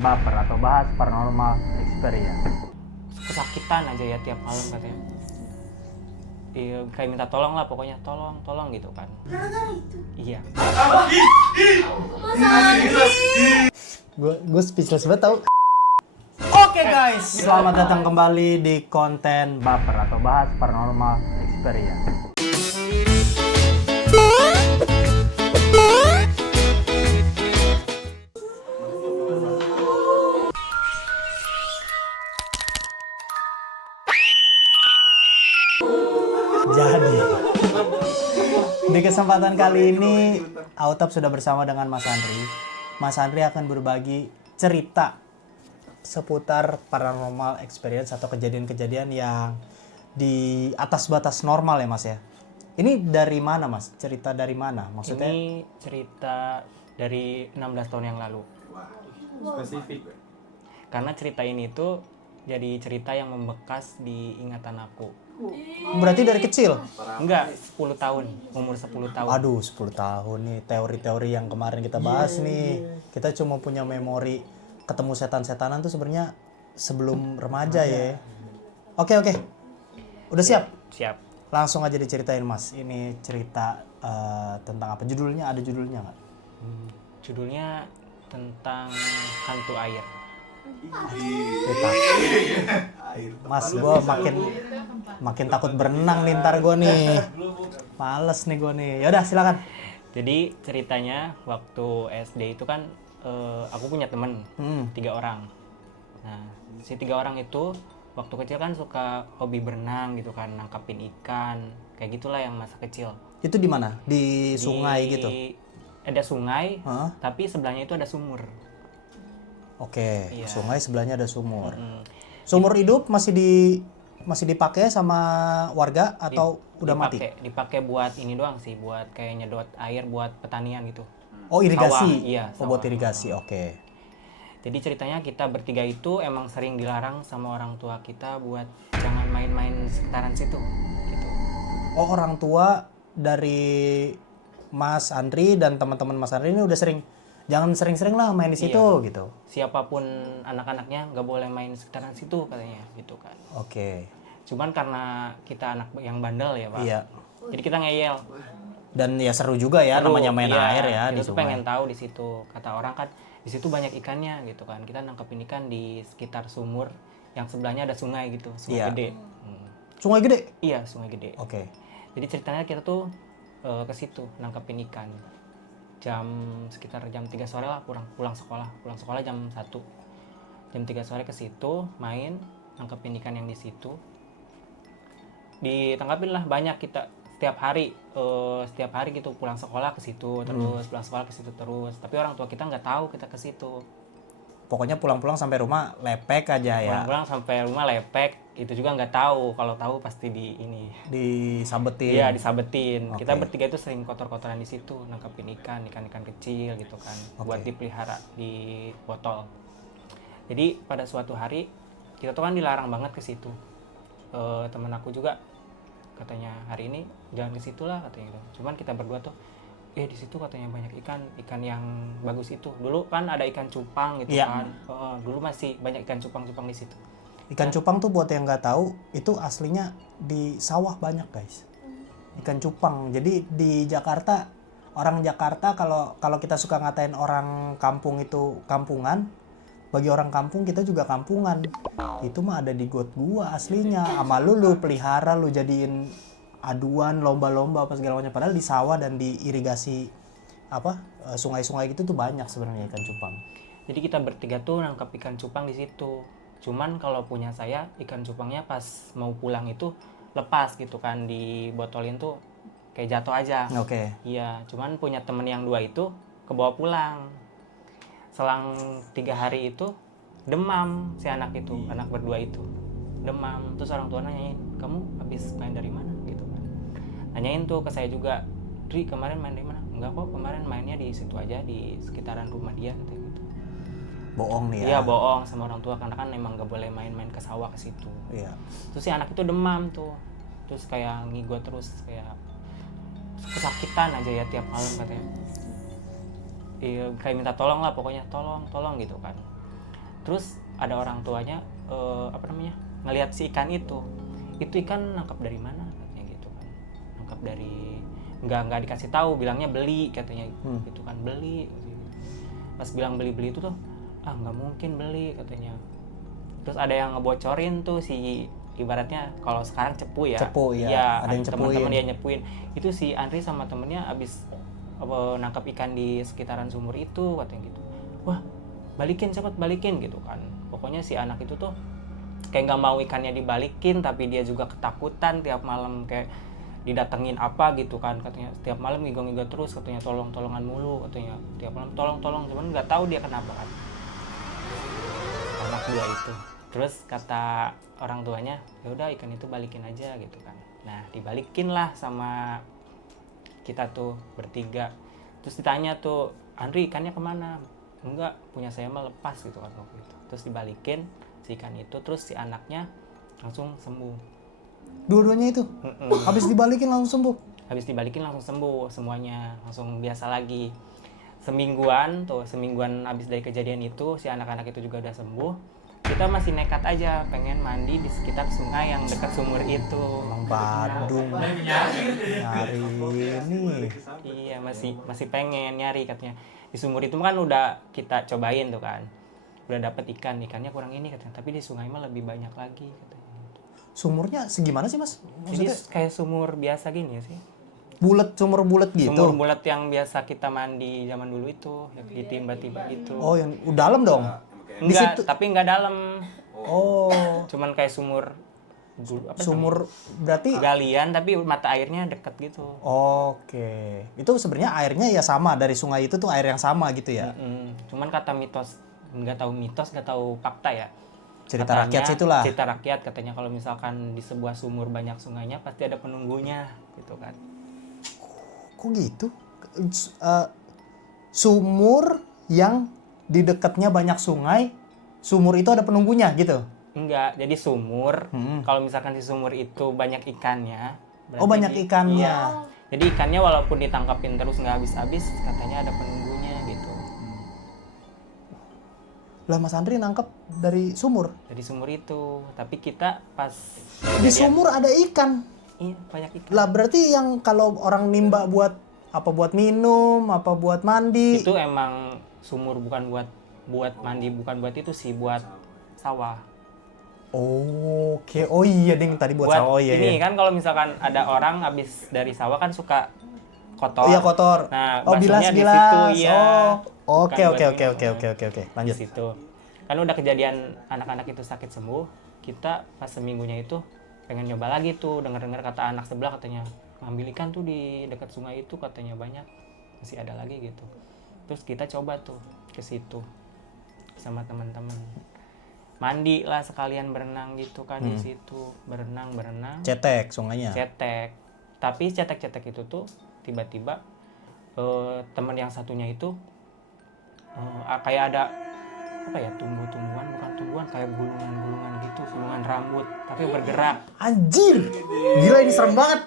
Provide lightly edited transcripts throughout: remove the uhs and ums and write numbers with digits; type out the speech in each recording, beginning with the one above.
baper atau bahas paranormal experience. Kesakitan aja ya tiap malam katanya. Iya, kayak minta tolong lah pokoknya, tolong gitu kan. Gara-gara itu. Iya. Gue speechless banget tau. Oke guys, selamat datang kembali di konten baper atau bahas paranormal experience. Jadi, di kesempatan kali ini Autap sudah bersama dengan Mas Andri. Mas Andri akan berbagi cerita seputar paranormal experience atau kejadian-kejadian yang di atas batas normal ya Mas ya. Ini dari mana Mas? Cerita dari mana? Maksudnya? Ini cerita dari 16 tahun yang lalu. Spesifik. Karena cerita ini tuh jadi cerita yang membekas di ingatan aku. Berarti dari kecil? Enggak, 10 tahun, umur 10 tahun. Aduh, 10 tahun nih teori-teori yang kemarin kita bahas nih. Kita cuma punya memori ketemu setan-setanan tuh sebenarnya sebelum remaja ya. Oke. Udah siap? Siap. Langsung aja diceritain Mas. Ini cerita tentang apa? Judulnya ada judulnya nggak? Judulnya tentang hantu air. Kita. Mas, gue makin takut berenang nih ntar gue nih. Males nih gue nih. Yaudah silakan. Jadi ceritanya waktu SD itu kan aku punya temen 3 orang. Nah, si 3 orang itu waktu kecil kan suka hobi berenang gitu kan, nangkapin ikan, kayak gitulah yang masa kecil. Itu di mana? Di sungai gitu? Ada sungai, Hah? tapi sebelahnya itu ada sumur. Oke, Iya. sungai sebelahnya ada sumur. Mm. Sumur hidup masih dipakai sama warga atau udah mati? Dipakai buat ini doang sih, buat kayak nyedot air buat pertanian gitu. Oh, irigasi. Sawah, iya, Oh, buat sawah. irigasi. Oke. Jadi ceritanya kita bertiga itu emang sering dilarang sama orang tua kita buat jangan main-main sekitaran situ gitu. Oh, orang tua dari Mas Andri dan teman-teman Mas Andri ini udah sering jangan sering-sering lah main di situ gitu. Siapapun anak-anaknya nggak boleh main sekitaran situ katanya gitu kan. Oke. Cuman karena kita anak yang bandel ya Pak. Iya. Jadi kita ngeyel. Dan ya seru juga ya Seru, namanya main iya, air ya di kita tuh sungai. pengen tahu di situ. Kata orang kan di situ banyak ikannya gitu kan. Kita nangkepin ikan di sekitar sumur yang sebelahnya ada sungai gitu, sungai Iya. gede. Sungai gede. Iya, sungai gede. Oke. Jadi ceritanya kita tuh ke situ nangkepin ikan. Sekitar jam 3 sore lah pulang sekolah jam 1. Jam 3 sore ke situ main nangkepin ikan yang di situ. Ditangkapin lah banyak kita setiap hari gitu pulang sekolah ke situ terus pulang sekolah ke situ terus. Tapi orang tua kita nggak tahu kita ke situ. Pokoknya pulang-pulang sampai rumah lepek aja ya. Pulang sampai rumah lepek, itu juga nggak tahu. Kalau tahu pasti Disabetin. Iya, disabetin. Oke. Kita bertiga itu sering kotor-kotoran di situ, nangkapin ikan kecil gitu kan, buat dipelihara di botol. Jadi pada suatu hari kita tuh kan dilarang banget ke situ. Temen aku juga katanya hari ini jangan ke situ lah katanya gitu. Cuman kita berdua tuh di situ katanya banyak ikan yang bagus itu. Dulu kan ada ikan cupang gitu Iya. kan. Dulu masih banyak ikan cupang di situ. Ikan cupang tuh buat yang nggak tahu itu aslinya di sawah banyak guys. Ikan cupang. Jadi di Jakarta orang Jakarta kalau kita suka ngatain orang kampung itu kampungan, bagi orang kampung kita juga kampungan. Itu mah ada di got gua aslinya. Sama lu pelihara lu jadiin aduan lomba-lomba apa segala macam. Padahal di sawah dan di irigasi sungai-sungai gitu tuh banyak sebenarnya ikan cupang. Jadi kita bertiga tuh nangkap ikan cupang di situ. Cuman kalau punya saya ikan cupangnya pas mau pulang itu lepas gitu kan, dibotolin tuh kayak jatuh aja. Oke. Iya, cuman punya temen yang 2 itu kebawa pulang. Selang 3 hari itu demam si anak berdua itu. Demam, terus orang tua nanyain, "Kamu habis main dari mana?" gitu kan. Nanyain tuh ke saya juga, "Dri, kemarin main dari mana?" "Enggak kok, kemarin mainnya di situ aja di sekitaran rumah dia," katanya gitu. Bohong nih ya. Iya, bohong sama orang tua karena kan emang gak boleh main-main ke sawah ke situ. Iya. Terus si anak itu demam tuh. Terus kayak ngigo terus, kayak kesakitan aja ya tiap malam katanya. Iya, kayak minta tolong lah pokoknya, tolong gitu kan. Terus ada orang tuanya ngelihat si ikan itu ikan nangkap dari mana katanya gitu kan, nangkap dari nggak dikasih tahu, bilangnya beli katanya gitu kan, beli. Pas bilang beli itu tuh nggak mungkin beli katanya. Terus ada yang ngebocorin tuh si ibaratnya kalau sekarang cepu ya, ada yang cepuin. teman-teman dia nyepuin itu si Andri sama temennya abis nangkap ikan di sekitaran sumur itu katanya gitu. Wah, cepet balikin gitu kan. Pokoknya si anak itu tuh kayak nggak mau ikannya dibalikin, tapi dia juga ketakutan tiap malam kayak didatengin apa gitu kan, katanya setiap malam ngigo-ngigo terus katanya, tolongan mulu katanya, tiap malam tolong, cuman nggak tahu dia kenapa kan anak dua itu. Terus kata orang tuanya, ya udah ikan itu balikin aja gitu kan. Nah dibalikin lah sama kita tuh bertiga. Terus ditanya tuh, Andri ikannya kemana? Enggak, punya saya mah lepas gitu kan waktu itu. Terus dibalikin si ikan itu, terus si anaknya langsung sembuh. Dua-duanya itu? Habis dibalikin langsung sembuh? Habis dibalikin langsung sembuh semuanya, langsung biasa lagi. Semingguan habis dari kejadian itu, si anak-anak itu juga udah sembuh. Kita masih nekat aja pengen mandi di sekitar sungai yang dekat sumur itu. Emang Badung nyari ini. Iya, masih pengen nyari katanya. Di sumur itu kan udah kita cobain tuh kan, udah dapet ikannya kurang ini katanya, tapi di sungai mah lebih banyak lagi katanya. Sumurnya segimana sih mas? Maksudnya Jadi kayak sumur biasa gini ya sih, sumur bulat gitu? sumur bulat yang biasa kita mandi zaman dulu itu, yang ditimba-timba gitu. Oh yang dalam dong? Di Enggak, situ? tapi enggak dalam, Oh cuman kayak sumur berarti? galian tapi mata airnya deket gitu. Oke, itu sebenarnya airnya ya sama dari sungai itu tuh air yang sama gitu ya? Cuman kata mitos, nggak tahu fakta ya. Cerita Katanya, rakyat situlah. Cerita rakyat katanya kalau misalkan di sebuah sumur banyak sungainya pasti ada penunggunya gitu kan. Kok gitu? Sumur yang di dekatnya banyak sungai, sumur itu ada penunggunya gitu? Enggak, jadi sumur, kalau misalkan di sumur itu banyak ikannya. Oh banyak ikannya. Iya. Jadi ikannya walaupun ditangkapin terus nggak habis-habis, katanya ada penunggunya gitu. Lah Mas Andri nangkep dari sumur? Dari sumur itu, tapi kita pas Di sumur ada ikan? iya banyak ikan. Lah berarti yang kalau orang nimba buat apa, buat minum, apa buat mandi? Itu emang sumur bukan buat mandi, bukan buat itu sih, buat sawah. Oke, oh iya ding tadi buat sawah. Oh iya. Ini iya. kan kalau misalkan ada orang habis dari sawah kan suka kotor. Oh iya kotor. Nah, oh bilas baksonya di bilas. situ, iya. Oh, oke Bukan oke buat oke minum. oke oke oke oke. Di Lanjut. situ. Kan udah kejadian anak-anak itu sakit sembuh, kita pas seminggunya itu pengen nyoba lagi tuh, dengar-dengar kata anak sebelah katanya, ngambil ikan tuh di dekat sungai itu katanya banyak, masih ada lagi gitu. Terus kita coba tuh ke situ sama teman-teman. Mandi lah sekalian berenang gitu kan di situ, berenang. Cetek sungainya. Cetek. Tapi cetek-cetek itu tuh tiba-tiba teman yang satunya itu kayak ada apa ya, bukan tumbuhan, kayak gulungan gitu, gulungan rambut tapi bergerak. Anjir. Gila ini serem banget.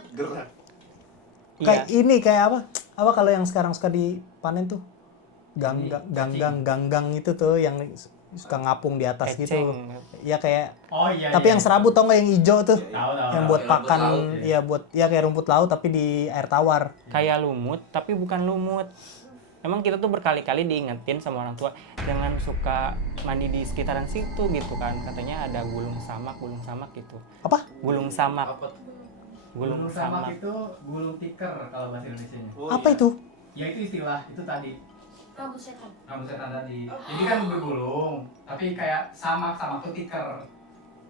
Iya. Kayak ini kayak apa? Apa kalau yang sekarang suka dipanen tuh? Ganggang itu tuh yang suka ngapung di atas gitu. Eceng. Ya kayak Oh iya. tapi yang serabut tau nggak, yang hijau tuh? Tahu. Yang buat Rumput pakan, laut. ya buat ya kayak rumput laut tapi di air tawar. Kayak lumut tapi bukan lumut. Emang kita tuh berkali-kali diingetin sama orang tua jangan suka mandi di sekitaran situ gitu kan, katanya ada gulung samak gitu. Apa? Gulung samak. Apa tuh? Gulung samak samak. itu gulung tikar kalau bahasa Indonesianya. Apa itu? Ya itu istilah itu tadi. Rambut setan. Rambut setan tadi. Jadi kan bergulung, tapi kayak samak tuh tikar.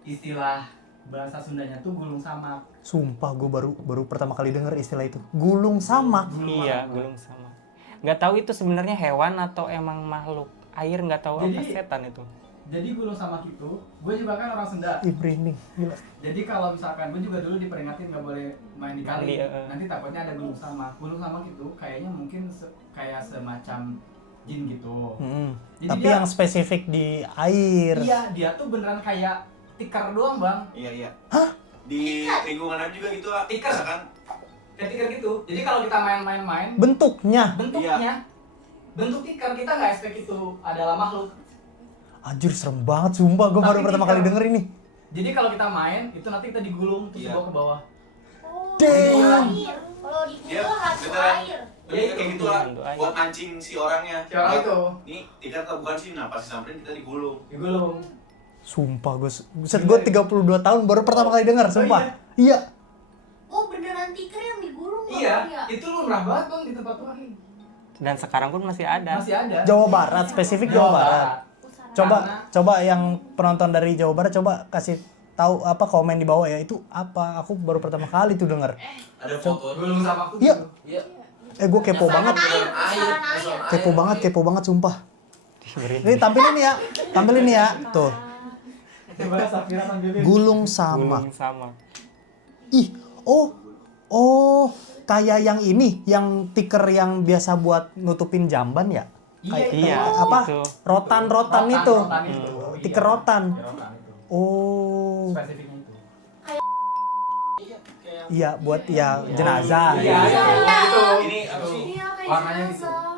Istilah bahasa Sundanya tuh gulung samak. Sumpah gue baru pertama kali denger istilah itu. Gulung samak. Iya, gulung samak. Nggak tahu itu sebenarnya hewan atau emang makhluk air, nggak tahu apa Jadi- setan itu. Jadi gulung samak itu, gue juga kan orang Sunda. Ih merinding. Gila. Jadi kalau misalkan gue juga dulu diperingatin nggak boleh main di kali, Mandi, nanti takutnya ada gulung samak. Gulung samak itu kayaknya mungkin kayak semacam jin gitu. Jadi Tapi dia- yang spesifik di air. Iya, dia tuh beneran kayak tikar doang bang. Iya. Di lingkungan apa juga gitu, Tikar. kan? Kayak tikar gitu. Jadi kalau kita main-main, Bentuknya. bentuk tikar kita nggak expect itu adalah makhluk. Anjir serem banget sumpah, gue baru Tapi pertama kita- kali denger ini. Jadi kalau kita main itu nanti kita digulung terus Iya. dibawa ke bawah. Oh, Damn. air. Kalau di Iya, gua hantu beneran. air. Iya kayak gitu lah, Hantu aja. buat mancing si orangnya. Si orang itu Nih, tikar atau bukan sih? Nah, pas disamperin kita digulung. digulung. Sumpah gue 32 tahun baru pertama kali denger, sumpah. Iya. Oh, beneran tiker yang digulung Bang, Iya, ya? itu lumrah banget Bang di tempat lain. Dan sekarang pun masih ada. Masih ada. Jawa Barat, spesifik Jawa Barat. Pusara. Coba Karena- coba yang penonton dari Jawa Barat coba kasih tahu apa komen di bawah ya, itu apa? Aku baru pertama kali tuh denger. Ada foto. Gulung sama aku. Iya. Iya. Gue kepo Pusaran banget. air, pusaran air. Kepo banget sumpah. Diberi. Ini tampilin ya. Tuh, Coba Safira sambil gulung sama. Gulung sama. Ih, oh, kayak yang ini, yang tiker yang biasa buat nutupin jamban ya? Kayak Iya, apa? itu. Rotan itu. itu. Tiker rotan. Iya, rotan itu. Oh, Spesifiknya itu. iya buat ya jenazah. Iya, gitu. iya, itu. Ini apa sih? Iya, kayak Warnanya gitu. jenazah.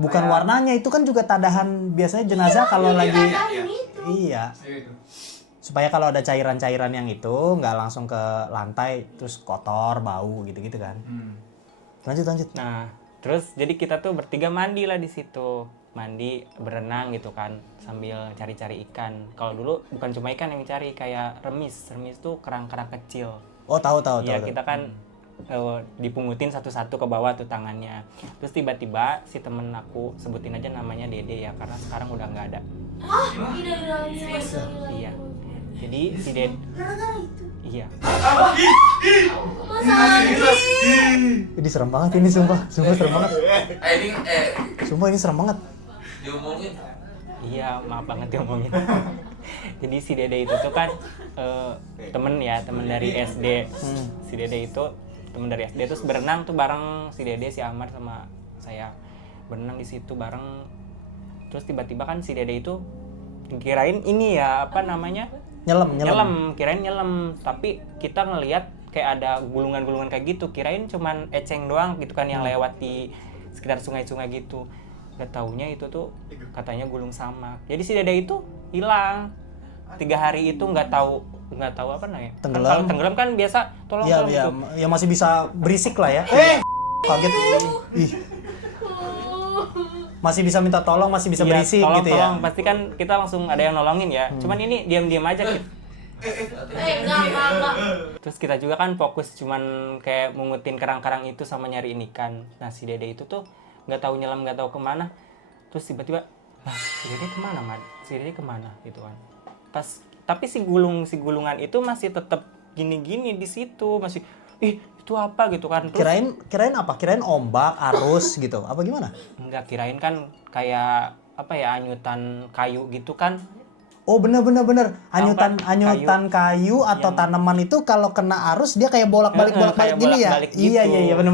Bukan warnanya, itu kan juga tadahan biasanya jenazah kalau lagi. Tadahin itu. Iya. Iya, itu. Supaya kalau ada cairan-cairan yang itu nggak langsung ke lantai terus kotor, bau gitu-gitu kan. Lanjut. Nah, terus jadi kita tuh bertiga mandi lah di situ. Mandi, berenang gitu kan sambil cari-cari ikan. Kalau dulu bukan cuma ikan yang dicari, kayak remis. Remis tuh kerang-kerang kecil. Oh, tahu. Iya, kita kan dipungutin satu-satu ke bawah tuh tangannya. Terus tiba-tiba si temen aku, sebutin aja namanya Dede ya, karena sekarang udah nggak ada. Tidak hilang. Iya. Jadi si Dede, Gara-gara itu. iya. Ini serem banget ini sumpah serem banget. Ini Sumpah ini serem banget. diomongin. Iya, maaf banget diomongin. Jadi si Dede itu tuh kan temen dari SD. Si Dede itu temen dari SD, terus berenang tuh bareng si Dede, si Amar sama saya. Berenang di situ bareng. Terus tiba-tiba kan si Dede itu kirain ini ya, apa namanya? Nyelam. Kirain nyelam, tapi kita ngelihat kayak ada gulungan-gulungan kayak gitu. Kirain cuman eceng doang gitu kan yang lewat di sekitar sungai-sungai gitu. Gak taunya itu tuh katanya gulung samak. Jadi si Dede itu hilang 3 hari itu, nggak tahu apa namanya. Kan Tenggelam. kalau tenggelam kan biasa tolong Iya, gitu. ya masih bisa berisik lah ya. Kaget. Ih. Masih bisa minta tolong, masih bisa Iya, berisik tolong, gitu ya. tolong. Pasti kan kita langsung ada yang nolongin ya. Cuman ini diam-diam aja gitu. Enggak. Terus kita juga kan fokus cuman kayak mungutin kerang-kerang itu sama nyariin ikan. Nah si Dede itu tuh nggak tahu nyelam, nggak tahu kemana. Terus tiba-tiba, si Dede kemana, Mad? Si Dede kemana gitu kan. Tapi si gulungan itu masih tetap gini-gini di situ, masih itu apa gitu kan. Terus, Kirain apa? Kirain ombak, arus gitu. Apa gimana? enggak, kirain kan kayak apa ya, anyutan kayu gitu kan. Oh, bener. Anyutan Kayu. kayu atau tanaman itu kalau kena arus dia kayak bolak-balik Kayak gini ya. bolak-balik gitu. Iya, bener.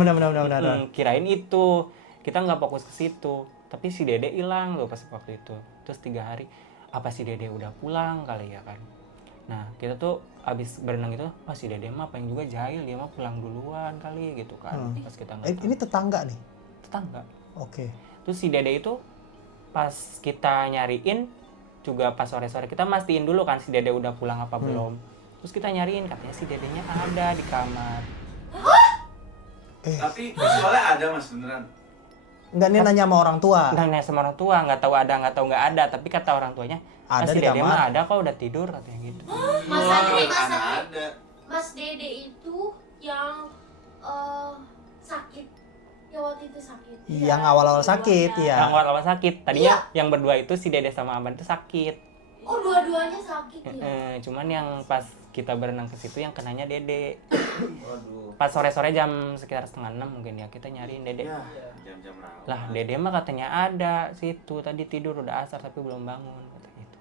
Kirain itu, kita nggak fokus ke situ. Tapi si Dede hilang loh pas waktu itu. Terus 3 hari, apa si Dede udah pulang kali ya kan. Nah kita tuh abis berenang itu, si Dede mah paling juga jahil, dia mah pulang duluan kali gitu kan. Pas kita nggak tahu. Ini tetangga nih. Tetangga. Oke. Terus si Dede itu pas kita nyariin juga pas sore-sore kita mastiin dulu kan si Dede udah pulang apa belum. Terus kita nyariin, katanya si Dedenya ada di kamar. Tapi visualnya ada Mas beneran. Enggak, nih nanya sama orang tua. Nanya sama orang tua, nggak tahu ada nggak tahu nggak ada, tapi kata orang tuanya Ada si di Dede kamar." mah ada kok, udah tidur katanya gitu. Mas Adri, Ada. Mas Dede itu yang sakit. Ya waktu itu sakit. Yang awal-awal sakit, ya. Yang awal-awal sakit, tadinya yang berdua itu si Dede sama Aman itu sakit. Oh, dua-duanya sakit ya. Cuman yang pas kita berenang ke situ yang kenanya Dede. Waduh. Pas sore-sore jam sekitar 5:30 mungkin ya, kita nyariin Dede. Ya, jam-jam rawan. Lah Dede mah katanya ada situ, tadi tidur udah asar tapi belum bangun kata gitu.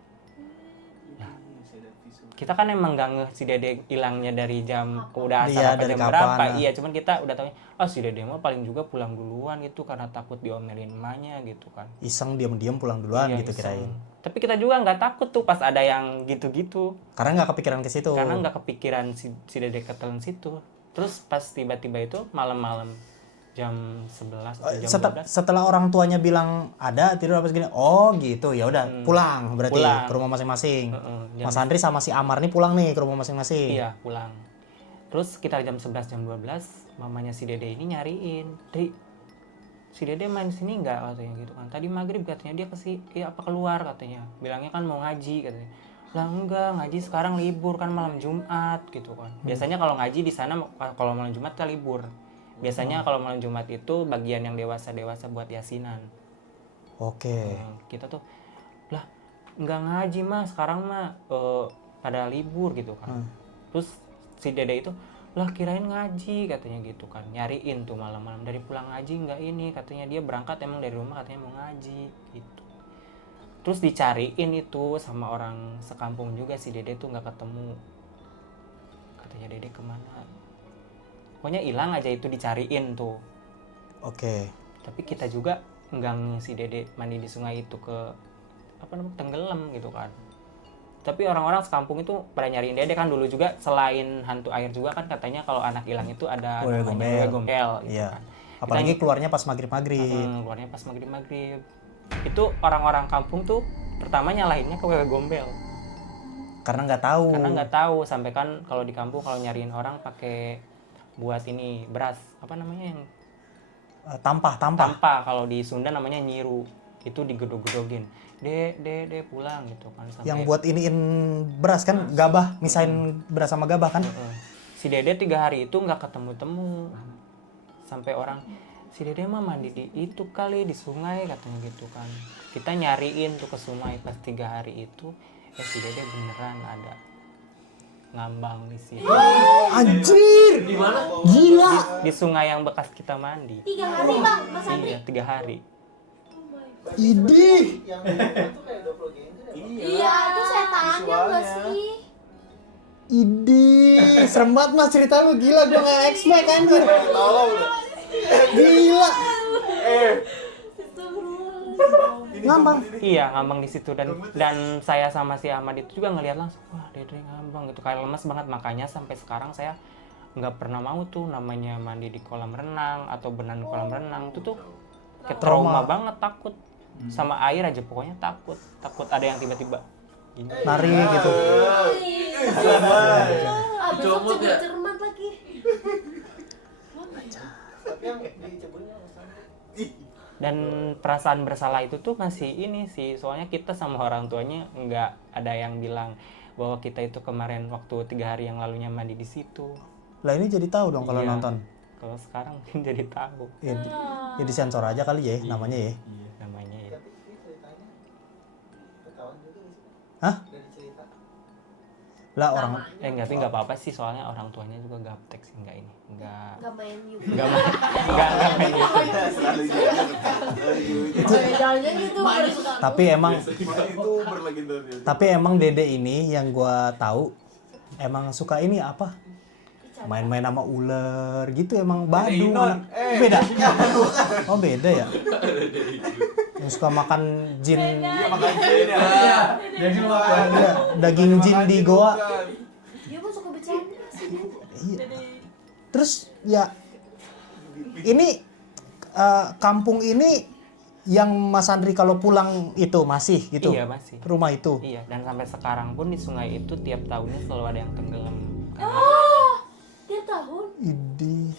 Kita kan emang gak ngeh si Dede hilangnya dari jam udah asar Iya, apa dari jam kapan, berapa. nah. Iya, cuman kita udah taunya si Dede mah paling juga pulang duluan gitu karena takut diomelin emaknya gitu kan. Iseng diam-diam pulang duluan Iya, gitu iseng. kirain. Tapi kita juga nggak takut tuh pas ada yang gitu-gitu. Karena nggak kepikiran ke situ. Karena nggak kepikiran si Dede ketelan situ. Terus pas tiba-tiba itu malam-malam jam 11 atau jam 12. Setelah orang tuanya bilang ada tidur apa segini, oh gitu ya udah pulang berarti Pulang. ke rumah masing-masing. Jam- Mas Andri sama si Amar nih pulang nih ke rumah masing-masing. Iya, pulang. Terus sekitar jam 11 jam 12 mamanya si Dede ini nyariin, "Dri, si Dede main sini nggak?" katanya gitu kan. Tadi maghrib katanya dia apa keluar katanya. Bilangnya kan mau ngaji katanya. Lah enggak, ngaji sekarang libur kan malam Jumat gitu kan. Biasanya kalau ngaji di sana kalau malam Jumat kan libur. Biasanya kalau malam Jumat itu bagian yang dewasa-dewasa buat yasinan. Oke. Kita tuh lah nggak ngaji mah sekarang mah pada libur gitu kan. Terus si Dede itu lah kirain ngaji katanya gitu kan, nyariin tuh malam-malam dari pulang ngaji nggak ini katanya dia berangkat emang dari rumah katanya mau ngaji gitu. Terus dicariin itu sama orang sekampung juga si Dede tuh nggak ketemu, katanya Dede kemana, pokoknya hilang aja itu dicariin tuh. Oke. Tapi kita juga nggak si Dede mandi di sungai itu ke apa namanya tenggelam gitu kan. Tapi orang-orang sekampung itu pada nyariin Dede kan dulu juga, selain hantu air juga kan katanya kalau anak hilang itu ada Wewe namanya gombel. wewe gombel gitu Iya. kan. Apalagi keluarnya pas maghrib-maghrib. Keluarnya pas maghrib-maghrib. Itu orang-orang kampung tuh pertama nyalahinnya ke wewe gombel. Karena nggak tahu. Karena nggak tahu, sampai kan kalau di kampung kalau nyariin orang pakai buat ini beras apa namanya yang Tampah. tanpa, kalau di Sunda namanya nyiru, itu digedog-gedogin. De pulang gitu kan sampai Yang buat iniin beras kan, gabah, misahin beras sama gabah kan. si Dede 3 hari itu nggak ketemu-temu. Sampai orang si Dede mah mandi di itu kali di sungai katanya gitu kan. Kita nyariin tuh ke sungai pas 3 hari itu, si Dede beneran ada ngambang di situ. Anjir. Di mana? Gila. Di sungai yang bekas kita mandi. 3 hari bang, Mas Andri. Iya, 3 hari. Idih. Iya, itu saya tanya nggak sih? Idih. Serem banget Mas cerita lu, gila gua nggak expect anjir. Gila. Ngambang. Iya, ngambang di situ, dan saya sama si Ahmad itu juga ngelihat langsung, wah Dede ngambang gitu, kayak lemes banget. Makanya sampai sekarang saya nggak pernah mau tuh namanya mandi di kolam renang atau berenang di kolam renang. Itu tuh kayak trauma banget, takut sama air aja, pokoknya takut ada yang tiba-tiba gini. Nari gitu. Besok juga cermat lagi. Dan perasaan bersalah itu tuh masih ini sih, soalnya kita sama orang tuanya nggak ada yang bilang bahwa kita itu kemarin waktu 3 hari yang lalunya mandi di situ. Lah ini jadi tahu dong kalau Iya. nonton. Kalau sekarang mungkin jadi tahu Ya, ya disensor aja kali ya namanya ya. namanya ya. Hah? Lah orang Tapi nggak apa-apa sih, soalnya orang tuanya juga gaptek sih, nggak ini, Nggak main YouTube. nggak main YouTube. Bedanya gitu bersuka. tapi emang Dede ini yang gua tahu emang suka ini apa? Main-main sama ular gitu, emang badu. Beda. Oh beda ya. Yang suka makan jin. Iya, jadi lu apa? Iya, daging jin di goa. Dia mah suka bercanda sih. Iya. Terus ya ini kampung ini yang Mas Andri kalau pulang itu masih gitu. Iya masih. Rumah itu. Iya, dan sampai sekarang pun di sungai itu tiap tahunnya selalu ada yang tenggelam. Tiap tahun. Idih.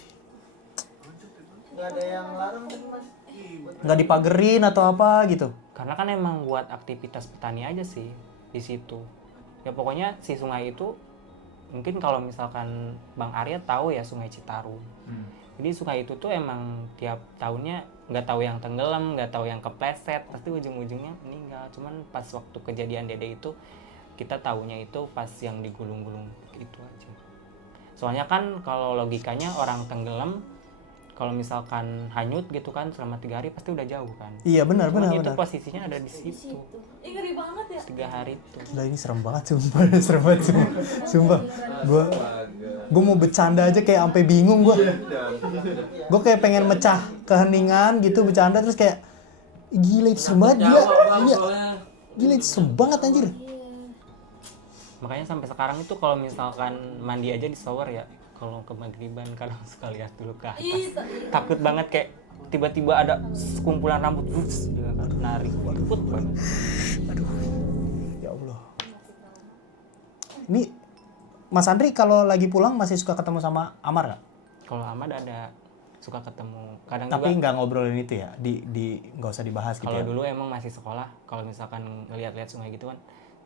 Nggak dipagerin atau apa gitu. Karena kan emang buat aktivitas petani aja sih di situ. Ya pokoknya si sungai itu, mungkin kalau misalkan Bang Arya tahu ya Sungai Citarum. Jadi sungai itu tuh emang tiap tahunnya nggak tahu yang tenggelam, nggak tahu yang kepleset, pasti ujung-ujungnya meninggal. Cuman pas waktu kejadian Dede itu kita tahunya itu pas yang digulung-gulung itu aja. Soalnya kan kalau logikanya orang tenggelam, kalau misalkan hanyut gitu kan selama 3 hari pasti udah jauh kan. Iya benar Cuman benar itu benar. posisinya ada di situ. Ngeri banget ya. 3 hari itu. Gila ini serem banget sumpah, serem banget sumpah. Gua mau bercanda aja kayak sampai bingung gua. Gua kayak pengen mecah keheningan gitu bercanda, terus kayak gila itu serem banget gila. Iya. Gila itu serem banget anjir. Makanya sampai sekarang itu kalau misalkan mandi aja di shower ya, kalau ke magriban kadang suka lihat dulu ke atas. Ih, Takut banget kayak tiba-tiba ada sekumpulan rambut gitu kan, narik. Takut banget. Ya Allah. Ini Mas Andri kalau lagi pulang masih suka ketemu sama Amar nggak? Kalau Ahmad ada suka ketemu kadang Tapi juga. nggak ngobrolin itu ya, di nggak usah dibahas gitu Kalau ya. dulu emang masih sekolah, kalau misalkan ngeliat-liat sungai gitu kan,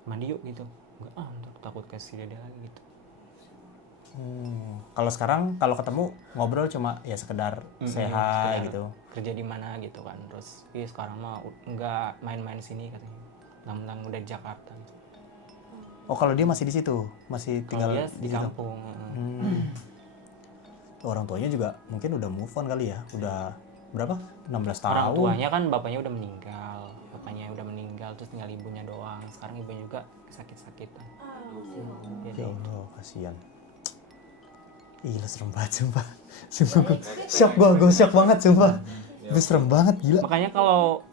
mandi yuk gitu. Enggak, ntar takut kasih dede lagi gitu. Kalau sekarang kalau ketemu ngobrol cuma ya sekedar say hi Sekedar gitu. Kerja di mana gitu kan. Terus, sekarang mah enggak main-main sini katanya. Mentang-mentang udah di Jakarta gitu. Oh kalau dia masih di situ, masih tinggal Kalau dia di di situ. kampung. Orang tuanya juga mungkin udah move on kali ya, udah berapa? 16 tahun. Orang tuanya kan bapaknya udah meninggal. Terus tinggal ibunya doang. Sekarang ibunya juga sakit-sakitan. Ya Allah, kasihan. Gila serem banget sumpah. Sumpah gue shock banget sumpah. Itu serem banget gila. Makanya kalau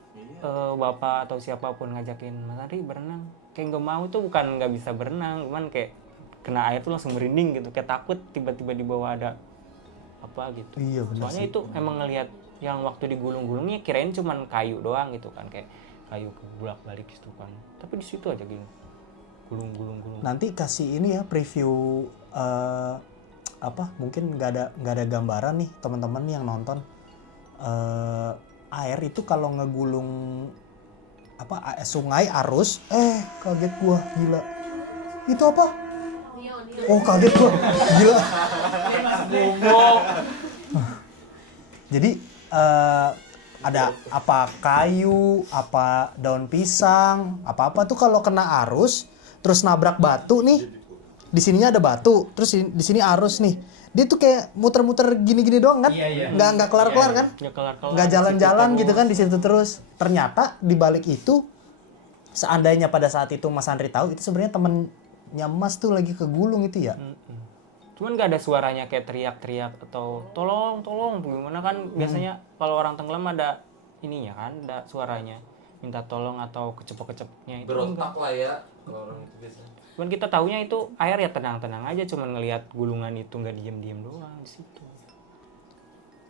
bapak atau siapapun ngajakin Mas Andri berenang, kayak nggak mau tuh bukan nggak bisa berenang, cuman kayak kena air tuh langsung merinding gitu, kayak takut tiba-tiba di bawah ada apa gitu. Iya benar Soalnya sih. itu emang ngelihat yang waktu digulung-gulungnya kirain cuman kayu doang gitu kan, kayak kayu bolak-balik gitu kan. Tapi di situ aja gitu. Gulung-gulung. Nanti kasih ini ya preview apa mungkin nggak ada gambaran nih teman-teman yang nonton. Air itu kalau ngegulung apa sungai arus kaget gua gila. Itu apa? Oh kaget gua gila. Jadi ada apa kayu, apa daun pisang, apa-apa tuh kalau kena arus terus nabrak batu nih. Di sininya ada batu, terus di sini arus nih. Dia tuh kayak muter-muter gini-gini doang kan? Iya. Nggak kelar-kelar kan? Ya kelar-kelar. Nggak jalan-jalan gitu kan di situ terus. Ternyata di balik itu seandainya pada saat itu Mas Andri tahu itu sebenarnya temennya Mas tuh lagi kegulung itu ya. Cuman nggak ada suaranya kayak teriak-teriak atau tolong gimana kan biasanya kalau orang tenggelam ada ininya kan, ada suaranya minta tolong atau kecepok-kecepoknya itu Berontak lah ya kalau orang itu biasanya. cuman kita taunya itu air ya tenang-tenang aja, cuman ngelihat gulungan itu nggak diem-diem doang di situ.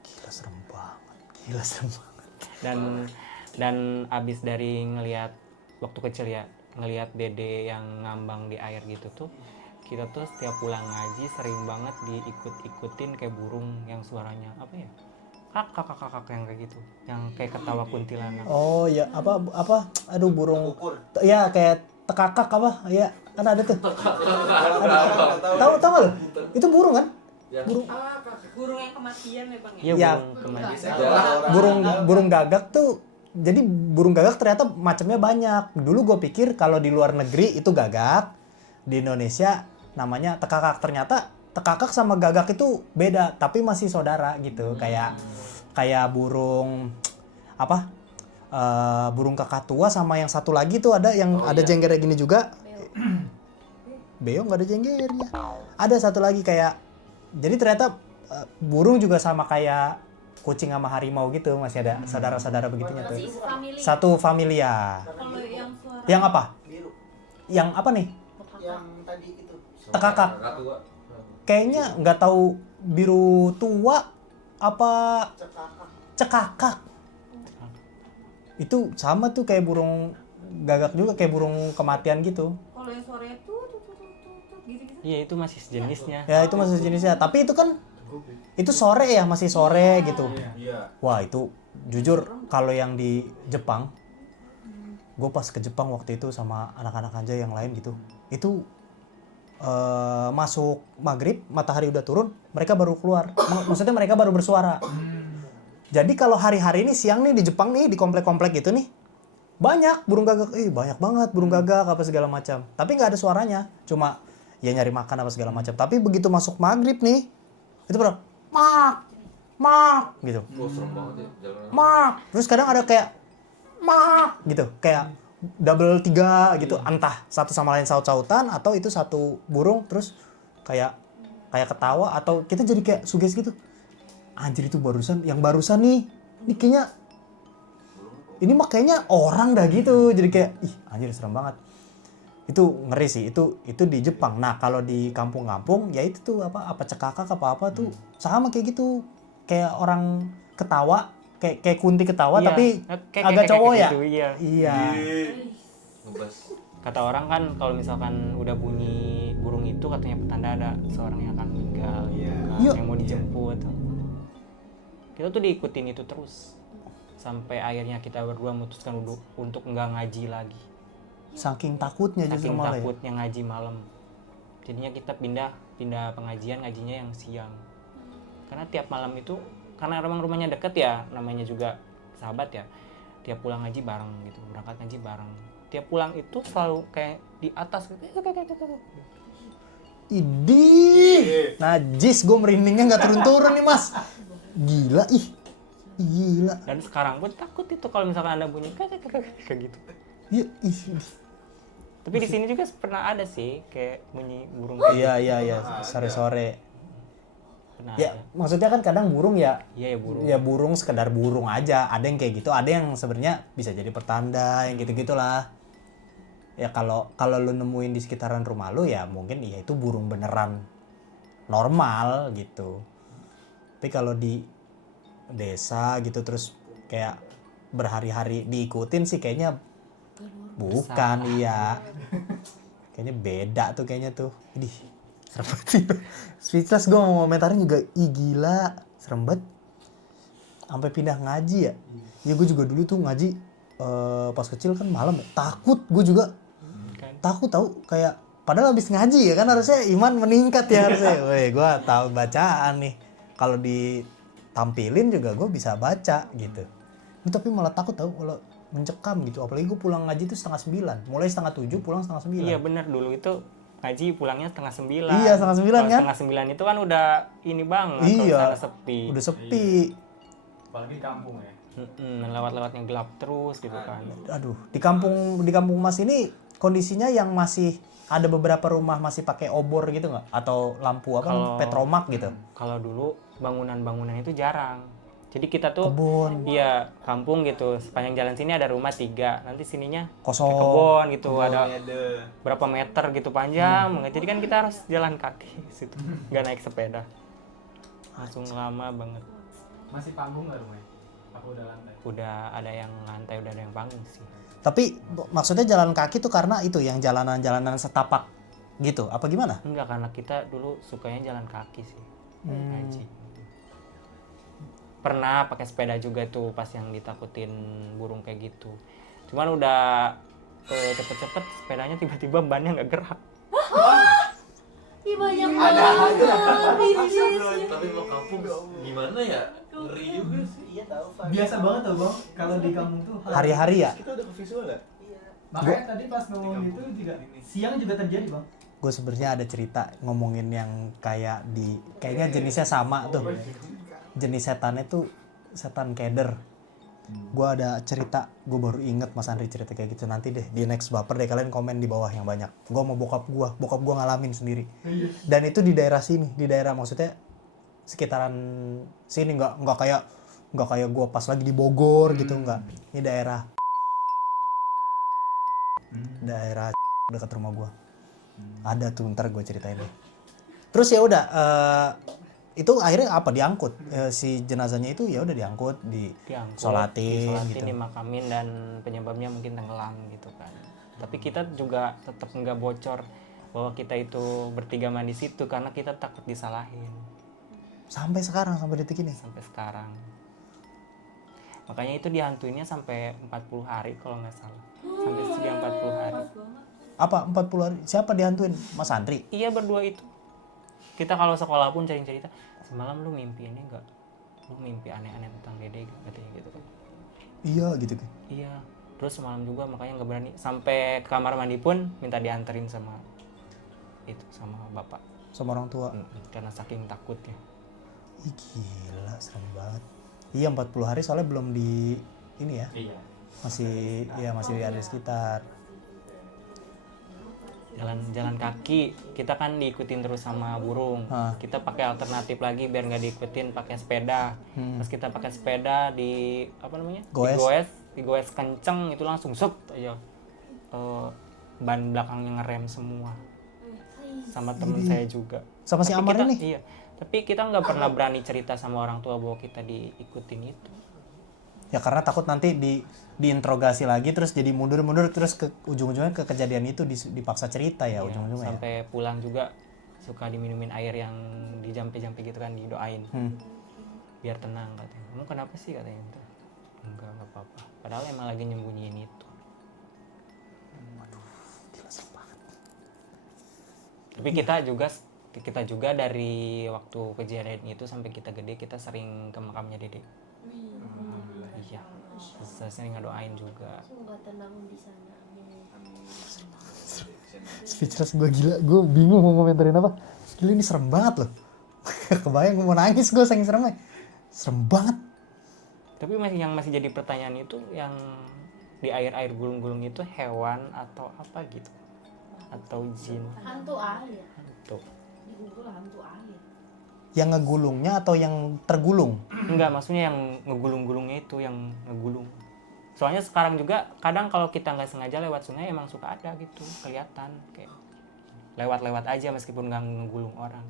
Gila serem banget. Dan abis dari ngelihat waktu kecil ya, ngelihat dede yang ngambang di air gitu tuh, kita tuh setiap pulang ngaji sering banget diikut-ikutin kayak burung yang suaranya apa ya, kakak yang kayak gitu, yang kayak ketawa kuntilanak. Oh ya apa aduh burung ya kayak tekakak apa ya kan ada tuh. Tahu nggak lo? Itu burung kan? Burung yang kematian ya bang ya? Iya, Ya. burung kematian. Burung gagak tuh jadi burung gagak ternyata macamnya banyak. Dulu gue pikir kalau di luar negeri itu gagak, di Indonesia namanya tekakak. Ternyata tekakak sama gagak itu beda tapi masih saudara gitu. Kayak burung apa? Burung kakatua sama yang satu lagi tuh ada yang ada jenggernya gini juga. Beo nggak ada jenggernya. Ada satu lagi kayak jadi ternyata burung juga sama kayak kucing sama harimau gitu, masih ada saudara-saudara begitunya tuh. Satu familia. Kalau yang suara Yang apa? Biru Yang apa nih? yang tadi itu Tekakak. Kayaknya nggak tahu biru tua apa cekakak. cekakak. Itu sama tuh kayak burung gagak juga, kayak burung kematian gitu. kalau yang suaranya tuh gitu. Iya, itu masih sejenisnya. Ya itu masih jenisnya, tapi itu kan itu sore ya, masih sore gitu. Iya. Wah itu jujur kalau yang di Jepang, gue pas ke Jepang waktu itu sama anak-anak aja yang lain gitu, itu masuk maghrib matahari udah turun, mereka baru keluar. Maksudnya mereka baru bersuara. Jadi kalau hari-hari ini siang nih di Jepang nih di komplek-komplek gitu nih banyak burung gagak, banyak banget burung gagak apa segala macam. Tapi nggak ada suaranya, cuma ya nyari makan apa segala macam. Tapi begitu masuk maghrib nih, itu baru mak gitu. Oh, serem banget ya jalanan. Mak. Terus kadang ada kayak mak gitu, kayak double 3 gitu, entah satu sama lain saut-sautan atau itu satu burung terus kayak ketawa atau kita jadi kayak sugesti gitu. Anjir itu yang barusan nih kayaknya ini mah kayaknya orang dah gitu. Jadi kayak ih anjir serem banget. Itu ngeri sih, itu di Jepang. Nah kalau di kampung-kampung ya itu tuh apa cekakak apa tuh sama kayak gitu, kayak orang ketawa, kayak kunti ketawa Iya, tapi agak cowok ya. gitu, iya. Iya. Ngebas. Kata orang kan kalau misalkan udah bunyi burung itu katanya petanda ada seorang yang akan meninggal gitu kan, Iya. yang mau dijemput. Kita tuh diikutin itu terus sampai akhirnya kita berdua memutuskan untuk nggak ngaji lagi. Saking takutnya justru Saking malah ya. takutnya ngaji malam. Jadinya kita pindah pengajian, ngajinya yang siang. Karena tiap malam itu karena emang rumahnya deket ya, namanya juga sahabat ya. Tiap pulang ngaji bareng gitu, berangkat ngaji bareng. Tiap pulang itu selalu kayak di atas Idih, najis, gue merindingnya nggak turun-turun nih mas. Gila gila. dan sekarang pun takut itu kalau misalkan ada bunyi kayak gitu. Iya, Tapi di sini juga pernah ada sih kayak bunyi burung. iya, sore-sore. Pernah Ya, ada. maksudnya kan kadang burung ya, Iya ya burung. ya burung sekedar burung aja. Ada yang kayak gitu, ada yang sebenarnya bisa jadi pertanda, yang gitu-gitulah. Ya kalau lu nemuin di sekitaran rumah lu ya mungkin ya itu burung beneran normal gitu. Tapi kalau di desa gitu terus kayak berhari-hari diikutin sih kayaknya bukan, iya. Kayaknya beda tuh kayaknya tuh. Idih, serem banget sih. Speechless gue mau komentarin juga, ih gila, serem banget. Sampai pindah ngaji ya. Ya gue juga dulu tuh ngaji pas kecil kan malam ya. Takut gue juga. Takut tahu kayak padahal habis ngaji ya kan harusnya iman meningkat ya harusnya. Weh, gue tahu bacaan nih. Kalau ditampilin juga gue bisa baca gitu. Ini tapi malah takut tahu kalau mencekam gitu. Apalagi gue pulang ngaji itu 8:30. Mulai 8:30 pulang 8:30. Iya benar, dulu itu ngaji pulangnya 8:30. Iya, 8:30 kan? 8:30 itu kan udah ini banget, Iya. kalau misalnya sepi. Udah sepi. Apalagi kampung ya. Lewat-lewatnya gelap terus gitu kan. Aduh, di kampung Mas ini kondisinya yang masih ada beberapa rumah masih pakai obor gitu nggak? Atau lampu petromak gitu? Kalau dulu bangunan-bangunan itu jarang. Jadi kita tuh Kebun. iya kampung gitu, sepanjang jalan sini ada rumah 3, nanti sininya Kosong. kayak kebun gitu, ada berapa meter gitu panjang banget. Jadi kan kita harus jalan kaki situ, nggak naik sepeda. Langsung lama banget. Masih panggung nggak rumahnya? Apa udah lantai? Udah ada yang lantai, udah ada yang panggung sih. Tapi maksudnya jalan kaki tuh karena itu yang jalanan-jalanan setapak gitu? Apa gimana? Enggak, karena kita dulu sukanya jalan kaki sih. Ngaji. Pernah pakai sepeda juga tuh pas yang ditakutin burung kayak gitu. Cuman udah cepet-cepet sepedanya tiba-tiba bannya nggak gerak. Ih banyak banget bisnisnya. Tapi mau kampung gimana ya? Ngeri juga sih. Iya tahu Pak. Biasa banget tuh bang, kalau di kampung tuh Hari-hari ya? Kita udah ke visual ya? Makanya tadi pas ngomong gitu juga siang juga terjadi bang. Gue sebenarnya ada cerita ngomongin yang kayaknya jenisnya sama tuh. Jenis setannya tuh setan keder. Gue ada cerita, gue baru inget Mas Andri cerita kayak gitu. Nanti deh di next baper deh kalian komen di bawah yang banyak. Gue mau bokap gue ngalamin sendiri. Dan itu di daerah sini, di daerah maksudnya sekitaran sini, nggak kayak gue pas lagi di Bogor gitu, nggak. Ini daerah dekat rumah gue. Ada tuh, ntar gue ceritain deh. Terus ya udah itu akhirnya apa diangkut si jenazahnya itu ya udah diangkut Disolatin, gitu. dimakamin, dan penyebabnya mungkin tenggelam gitu kan. Tapi kita juga tetap nggak bocor bahwa kita itu bertiga mandi situ karena kita takut disalahin Sampai sekarang, sampai detik ini. sampai sekarang. Makanya itu dihantuinnya sampai 40 hari kalau nggak salah. Sampai sekian 40 hari. Apa 40 hari? Siapa dihantuin? Mas Andri? Iya berdua itu. Kita kalau sekolah pun cari cerita, semalam lu mimpi ini enggak? Lu mimpi aneh-aneh tentang Dede katanya gitu kan. Iya gitu kan. Iya. Terus semalam juga makanya nggak berani sampai ke kamar mandi pun minta dianterin sama bapak. Sama orang tua. Karena saking takutnya. Ih gila, serem banget. Iya 40 hari soalnya belum di ini ya. Iya. Masih ada di sekitar. Jalan kaki kita kan diikutin terus sama burung. Kita pakai alternatif lagi biar nggak diikutin, pakai sepeda. Pas kita pakai sepeda Goes. digoes kenceng itu langsung set aja ban belakangnya ngerem semua sama temen saya juga. Sama si Tapi Amar kita, ini. iya, tapi kita nggak pernah berani cerita sama orang tua bahwa kita diikutin itu. Ya karena takut nanti diinterogasi lagi terus jadi mundur-mundur terus ke ujung-ujungnya ke kejadian itu dipaksa cerita ya Iya, ujung-ujungnya. sampai pulang juga suka diminumin air yang dijampe-jampe gitu kan, didoain biar tenang katanya. Kamu kenapa sih katanya gitu? Enggak apa-apa. Padahal emang lagi nyembunyiin itu. Tapi kita juga dari waktu kejadian itu sampai kita gede kita sering ke makamnya Dede. Iya. Saya sering ngedoain juga. Semoga tenang di sana. Speechless gue, gila, gue bingung mau komentarin apa. Gila ini serem banget loh. Kebayang gue mau nangis gue saking seremnya. Serem banget. Tapi masih jadi pertanyaan itu yang di air-air gulung-gulung itu hewan atau apa gitu? Atau jin? Hantu air. Hantu. Di Google hantu air. Yang ngegulungnya atau yang tergulung? Enggak, maksudnya yang ngegulung-gulungnya itu yang ngegulung. Soalnya sekarang juga kadang kalau kita nggak sengaja lewat sungai emang suka ada gitu, kelihatan kayak lewat-lewat aja meskipun nggak ngegulung orang.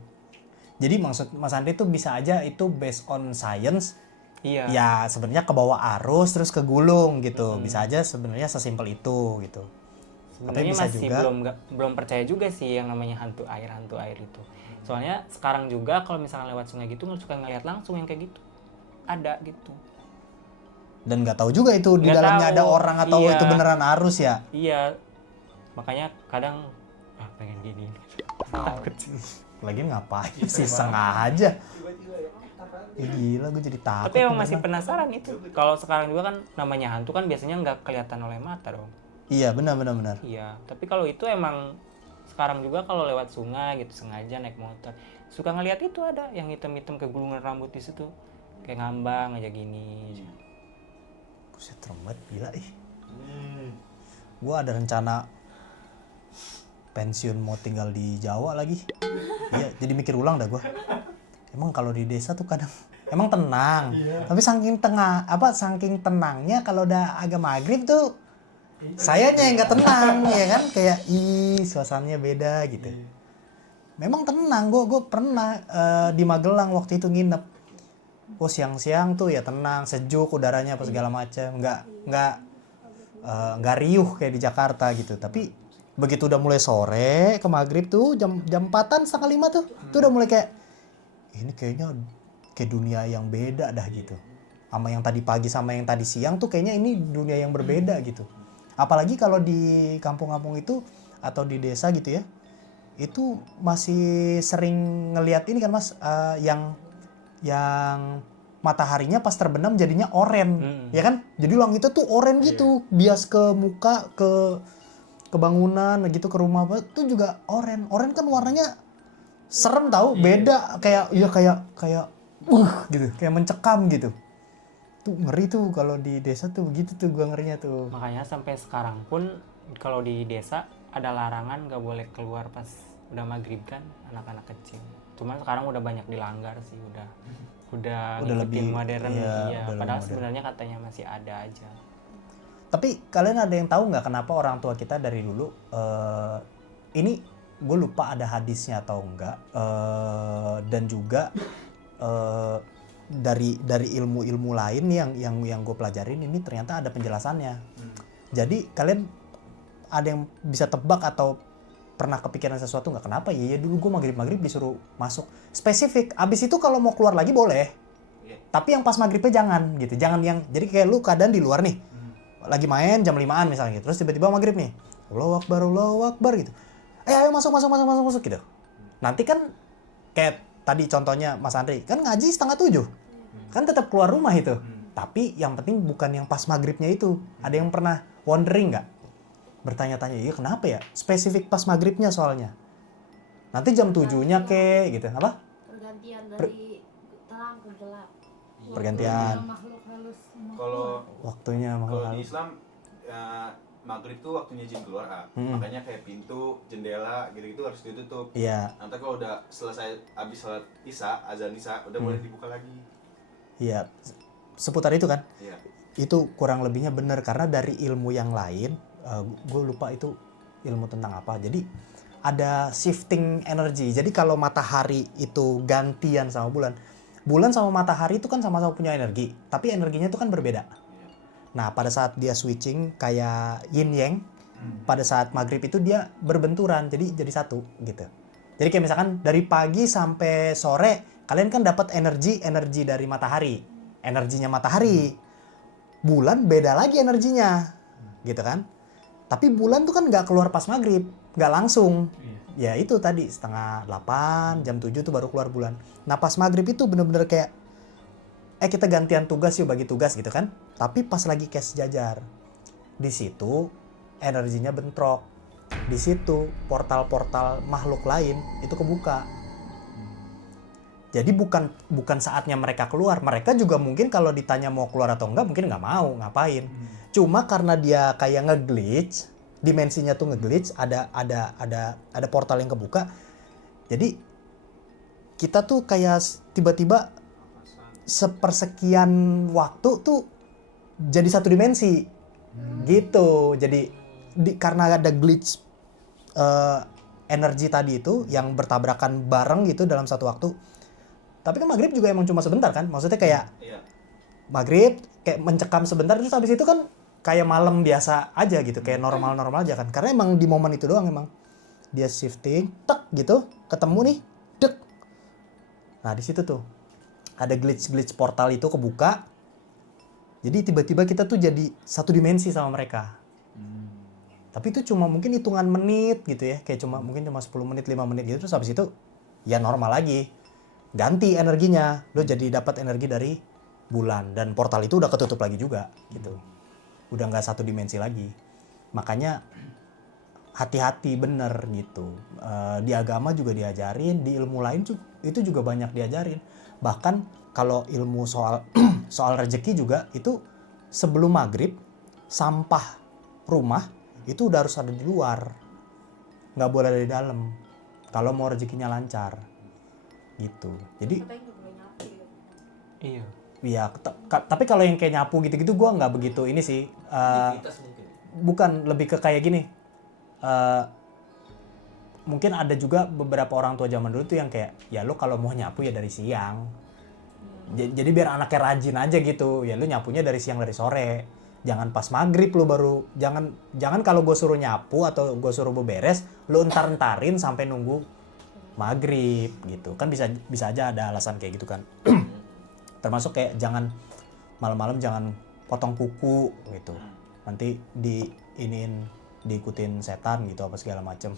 Jadi maksud Mas Andri itu bisa aja itu based on science. Iya. Ya sebenarnya ke bawah arus terus kegulung gitu. Bisa aja sebenarnya sesimpel itu gitu. Tapi Sebenarnya bisa masih juga belum percaya juga sih yang namanya hantu air itu. Soalnya sekarang juga kalau misalnya lewat sungai gitu nggak suka ngeliat langsung yang kayak gitu. Ada gitu. dan nggak tahu juga itu di Nggak dalamnya tahu, ada orang atau iya. itu beneran arus ya. Iya. Makanya kadang pengen gini. Takut sih. Lagian ngapain sih sengaja. Gila gue jadi takut. Tapi emang beneran. masih penasaran itu. Kalau sekarang juga kan namanya hantu kan biasanya nggak kelihatan oleh mata dong. Iya benar. Iya. Tapi kalau itu emang sekarang juga kalau lewat sungai gitu sengaja naik motor suka ngelihat itu ada yang hitam-hitam kegulungan rambut di situ kayak ngambang aja gini. Buset serem banget, gila ih. Gue ada rencana pensiun mau tinggal di Jawa lagi. Iya, jadi mikir ulang dah gue. Emang kalau di desa tuh kadang emang tenang. Tapi saking tenangnya kalau udah agak maghrib tuh sayanya yang nggak tenang ya kan, kayak suasananya beda gitu. Memang tenang, gue pernah di Magelang waktu itu nginep. Siang-siang tuh ya tenang, sejuk udaranya apa segala macam, nggak riuh kayak di Jakarta gitu. Tapi begitu udah mulai sore ke maghrib tuh jam 4-an setengah 5 tuh udah mulai kayak ini kayaknya kayak dunia yang beda dah gitu. Sama yang tadi pagi sama yang tadi siang tuh kayaknya ini dunia yang berbeda gitu. Apalagi kalau di kampung-kampung itu atau di desa gitu ya, itu masih sering ngelihat ini kan Mas, yang mataharinya pas terbenam jadinya oranye, ya kan? Jadi langitnya tuh oranye gitu, bias ke muka, ke bangunan gitu, ke rumah tuh juga oranye. Oranye kan warnanya serem tahu, beda kayak gitu, kayak mencekam gitu. Tuh ngeri tuh kalau di desa tuh begitu tuh gua ngerinya tuh. Makanya sampai sekarang pun kalau di desa ada larangan nggak boleh keluar pas udah maghrib kan anak-anak kecil. Cuman sekarang udah banyak dilanggar sih, udah ngikutin lebih modern iya, udah padahal lebih sebenarnya katanya masih ada aja. Tapi kalian ada yang tahu nggak kenapa orang tua kita dari dulu ini gue lupa ada hadisnya atau enggak, dan juga dari ilmu-ilmu lain yang gue pelajarin ini ternyata ada penjelasannya. Jadi kalian ada yang bisa tebak atau pernah kepikiran sesuatu nggak, kenapa ya dulu gue maghrib disuruh masuk spesifik, abis itu kalau mau keluar lagi boleh, tapi yang pas maghribnya jangan gitu, jangan yang jadi kayak lu keadaan di luar nih lagi main jam 5-an misalnya gitu, terus tiba-tiba maghrib nih Allahu Akbar gitu, ayo masuk gitu. Nanti kan kayak tadi contohnya Mas Andri kan ngaji 6:30 kan tetap keluar rumah itu, tapi yang penting bukan yang pas maghribnya itu. Ada yang pernah wondering nggak, bertanya-tanya, iya kenapa ya spesifik pas maghribnya, soalnya nanti jam 7-nya ke gitu, apa? Pergantian dari terang ke gelap. Pergantian Kalau waktunya kalau di Islam ya, maghrib tuh waktunya jin keluar, makanya kayak pintu, jendela gitu-gitu harus ditutup. Iya. Nanti kalau udah selesai abis sholat isya, azan isya, udah boleh dibuka lagi. Iya, seputar itu kan. Iya. Itu kurang lebihnya benar, karena dari ilmu yang lain gue lupa itu ilmu tentang apa. Jadi ada shifting energy. Jadi kalau matahari itu gantian sama bulan, bulan sama matahari itu kan sama-sama punya energi, tapi energinya itu kan berbeda. Nah, pada saat dia switching kayak yin yang, pada saat maghrib itu dia berbenturan, jadi satu gitu. Jadi kayak misalkan dari pagi sampai sore kalian kan dapat energi dari matahari, energinya matahari. Bulan beda lagi energinya, gitu kan? Tapi bulan tuh kan nggak keluar pas maghrib, nggak langsung. Ya itu tadi 7:30, jam 7 tuh baru keluar bulan. Nah pas maghrib itu bener-bener kayak kita gantian tugas yuk, bagi tugas gitu kan. Tapi pas lagi kayak sejajar, di situ energinya bentrok. Di situ portal-portal makhluk lain itu kebuka. Jadi bukan saatnya mereka keluar. Mereka juga mungkin kalau ditanya mau keluar atau enggak mungkin nggak mau, ngapain. Cuma karena dia kayak nge-glitch, dimensinya tuh nge-glitch, ada portal yang kebuka. Jadi kita tuh kayak tiba-tiba sepersekian waktu tuh jadi satu dimensi. Gitu. Jadi karena ada glitch energi tadi itu yang bertabrakan bareng gitu dalam satu waktu. Tapi kan maghrib juga emang cuma sebentar kan? Maksudnya kayak maghrib kayak mencekam sebentar, terus habis itu kan kayak malam biasa aja gitu, kayak normal-normal aja kan. Karena emang di momen itu doang emang dia shifting, tek gitu, ketemu nih, dek. Nah di situ tuh ada glitch portal itu kebuka. Jadi tiba-tiba kita tuh jadi satu dimensi sama mereka. Tapi itu cuma mungkin hitungan menit gitu ya, kayak mungkin cuma 10 menit, 5 menit gitu, terus habis itu ya normal lagi. Ganti energinya, lo jadi dapat energi dari bulan, dan portal itu udah ketutup lagi juga gitu. Udah nggak satu dimensi lagi. Makanya hati-hati bener gitu. Di agama juga diajarin, di ilmu lain itu juga banyak diajarin. Bahkan kalau ilmu soal rezeki juga itu sebelum maghrib sampah rumah itu udah harus ada di luar, nggak boleh ada di dalam kalau mau rezekinya lancar gitu. Jadi Iya. ya tapi kalau yang kayak nyapu gitu-gitu gue nggak begitu ini sih. Bukan, lebih ke kayak gini. Mungkin ada juga beberapa orang tua zaman dulu tuh yang kayak ya lo kalau mau nyapu ya dari siang. Jadi biar anaknya rajin aja gitu. Ya lo nyapunya dari siang dari sore. Jangan pas maghrib lo baru. Jangan kalau gue suruh nyapu atau gue suruh beberes lo entar-entarin sampai nunggu maghrib gitu kan, bisa aja ada alasan kayak gitu kan. Termasuk kayak jangan malam-malam jangan potong kuku gitu, nanti diikutin setan gitu apa segala macem.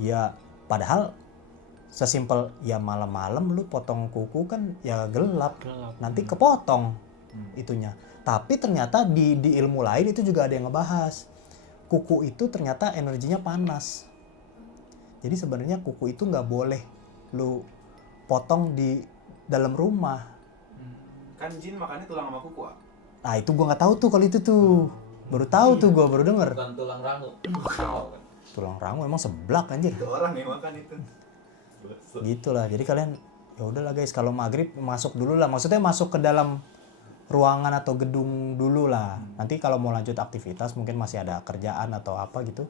Ya padahal sesimpel ya malam-malam lu potong kuku kan ya gelap. Nanti kepotong itunya. Tapi ternyata di ilmu lain itu juga ada yang ngebahas kuku itu ternyata energinya panas. Jadi sebenarnya kuku itu nggak boleh lu potong di dalam rumah. Kan jin makannya tulang sama kuku, ah? Nah itu gua nggak tahu tuh kalau itu tuh. Baru tahu tuh, gua baru denger. Bukan tulang rangu. Tulang rangu emang seblak anjir. Itu orang yang makan itu. Gitulah. Jadi kalian ya udahlah guys, kalau maghrib masuk dulu lah. Maksudnya masuk ke dalam ruangan atau gedung dulu lah. Nanti kalau mau lanjut aktivitas mungkin masih ada kerjaan atau apa gitu.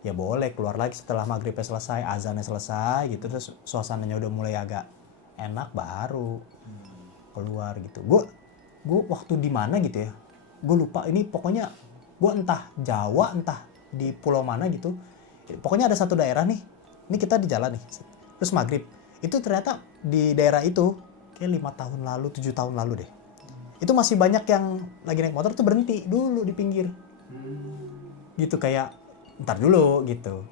Ya boleh keluar lagi setelah maghribnya selesai, azannya selesai gitu, terus suasananya udah mulai agak enak baru keluar gitu. Gue waktu di mana gitu ya, gue lupa. Ini pokoknya gue entah Jawa entah di pulau mana gitu. Pokoknya ada satu daerah nih. Ini kita di jalan nih. Terus maghrib itu ternyata di daerah itu kayak 5 tahun lalu, 7 tahun lalu deh. Itu masih banyak yang lagi naik motor tuh berhenti dulu di pinggir. Gitu kayak ntar dulu gitu,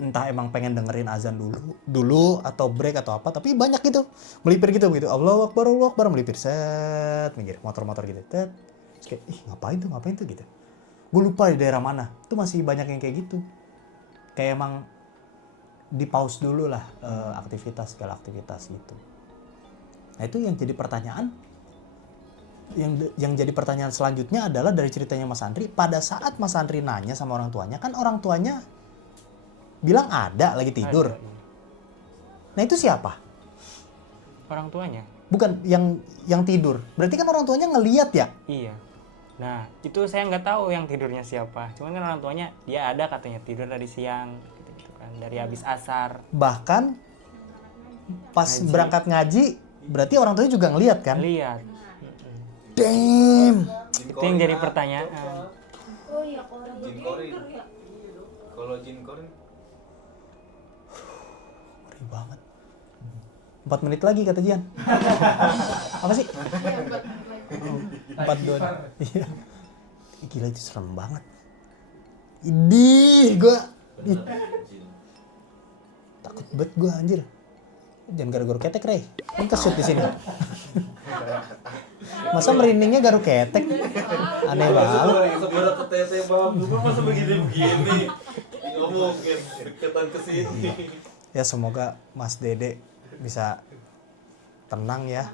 entah emang pengen dengerin azan dulu atau break atau apa, tapi banyak gitu melipir gitu Allahu Akbar melipir set minggir motor-motor gitu terus kayak ngapain tuh gitu. Gue lupa di daerah mana tuh masih banyak yang kayak gitu, kayak emang di pause dulu lah segala aktivitas gitu. Nah itu yang jadi pertanyaan. Yang jadi pertanyaan selanjutnya adalah dari ceritanya Mas Andri, pada saat Mas Andri nanya sama orang tuanya, kan orang tuanya bilang ada lagi tidur. Nah itu siapa? Orang tuanya. Bukan yang tidur. Berarti kan orang tuanya ngelihat ya? Iya. Nah itu saya nggak tahu yang tidurnya siapa, cuman kan orang tuanya dia ada katanya tidur dari siang gitu kan, dari habis asar. Bahkan pas Ngaji. berangkat ngaji berarti orang tuanya juga ngelihat kan? Lihat. Damn. Itu yang jadi pertanyaan. Oh iya, kalau Jin korin. Kalau jin korin Ngeri banget. 4 menit lagi kata Jian. Apa sih? 4 2. Iya. Gila itu serem banget. Idih, takut banget gua anjir. Jangan garuk ketek, Rey. Kan kesut di sini. Masa merindingnya garuk ketek? Aneh banget. sebenarnya ketete bang, masa begini-begini. Nggak mungkin deketan ke sini. Ya semoga Mas Dede bisa tenang ya.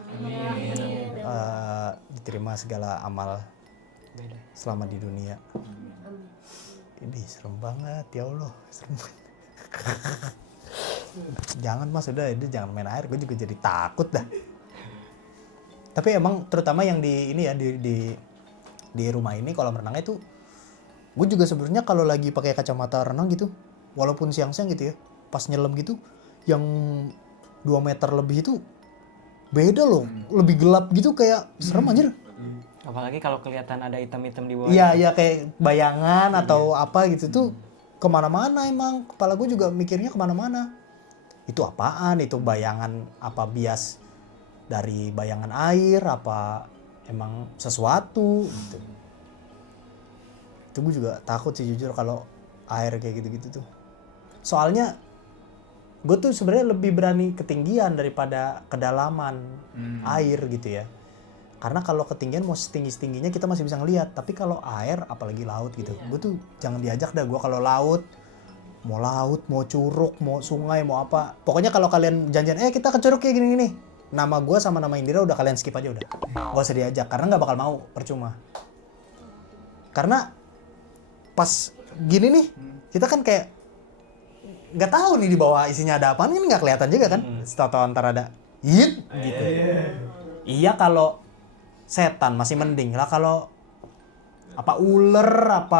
Diterima segala amal Beda. selama di dunia. Ini serem banget ya Allah, serem banget. Jangan Mas, udah itu jangan main air, gue juga jadi takut dah. Tapi emang terutama yang di ini ya di rumah ini kolam renangnya itu, gue juga sebenarnya kalau lagi pakai kacamata renang gitu, walaupun siang-siang gitu ya, pas nyelam gitu, yang 2 meter lebih itu beda loh, lebih gelap gitu kayak serem anjir. Apalagi kalau kelihatan ada hitam-hitam di bawah. Iya, ya kayak bayangan atau apa gitu tuh kemana-mana emang. Kepala gue juga mikirnya kemana-mana. Itu apaan? Itu bayangan apa bias dari bayangan air? Apa emang sesuatu gitu. Itu gue juga takut sih jujur kalau air kayak gitu-gitu tuh. Soalnya gue tuh sebenarnya lebih berani ketinggian daripada kedalaman air gitu ya. Karena kalau ketinggian mau setinggi-tingginya kita masih bisa ngelihat, tapi kalau air apalagi laut gitu, gue tuh jangan diajak dah. Gue kalau laut, mau curug, mau sungai, mau apa, pokoknya kalau kalian janjian, kita ke curug kayak gini-gini, nama gue sama nama Indira udah kalian skip aja udah, gak usah diajak, karena nggak bakal mau, percuma. Karena pas gini nih, kita kan kayak nggak tahu nih di bawah isinya ada apaan, kan nggak kelihatan juga kan, setahu antara ada gitu. Iya kalau setan masih mending lah, kalau apa ular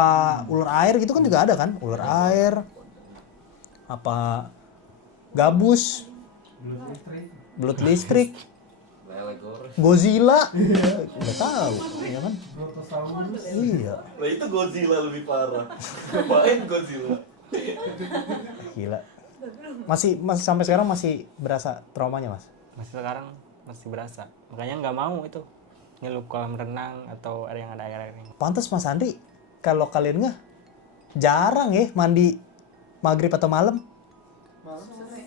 air gitu kan juga ada kan, ular air, apa gabus, belut listrik, Godzilla, nggak tahu, ya kan? Iya, Nah itu Godzilla lebih parah. Main Godzilla. gila. Masih sampai sekarang masih berasa traumanya Mas? Masih sekarang masih berasa. Makanya nggak mau itu nyelup kolam renang atau yang ada air-airnya. Pantes Mas Andri, kalau kalian nggak jarang ya mandi maghrib atau malam?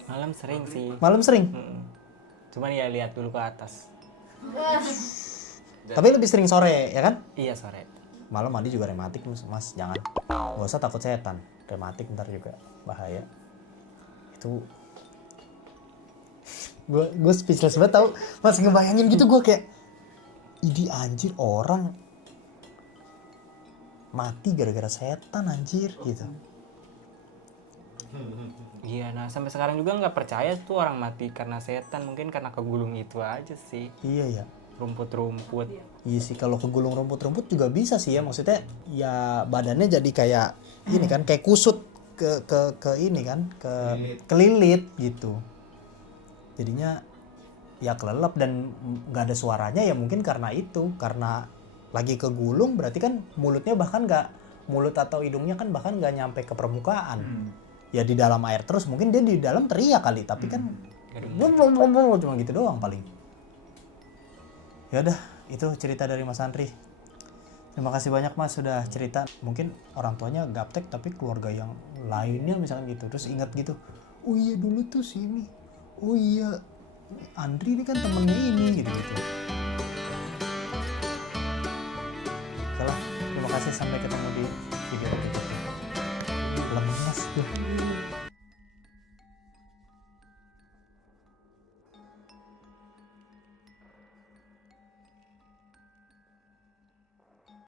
Malam sering sih. Malam sering? Cuman ya lihat dulu ke atas. Tapi lebih sering sore ya kan? Iya sore. Malam mandi juga rematik Mas, jangan. Gak usah takut setan, rematik ntar juga bahaya. Itu gue speechless banget tau, Mas ngebayangin gitu gue kayak, ini anjir orang mati gara-gara setan anjir gitu. Iya, nah sampai sekarang juga nggak percaya tuh orang mati karena setan, mungkin karena kegulung itu aja sih. Iya ya. Rumput-rumput. Iya sih, kalau kegulung rumput-rumput juga bisa sih ya, maksudnya ya badannya jadi kayak ini kan, kayak kusut ke ini kan, kelilit gitu. Jadinya ya kelelep dan nggak ada suaranya, ya mungkin karena itu, karena lagi kegulung berarti kan mulutnya bahkan nggak, mulut atau hidungnya kan bahkan nggak nyampe ke permukaan. Ya di dalam air terus, mungkin dia di dalam teriak kali, tapi kan cuma gitu doang paling. Ya udah, itu cerita dari Mas Andri. Terima kasih banyak Mas sudah cerita. Mungkin orang tuanya gaptek tapi keluarga yang lainnya misalkan gitu, terus ingat gitu, oh iya dulu tuh sini, oh iya Andri ini kan temennya ini gitu. Oke lah, terima kasih, sampai ketemu di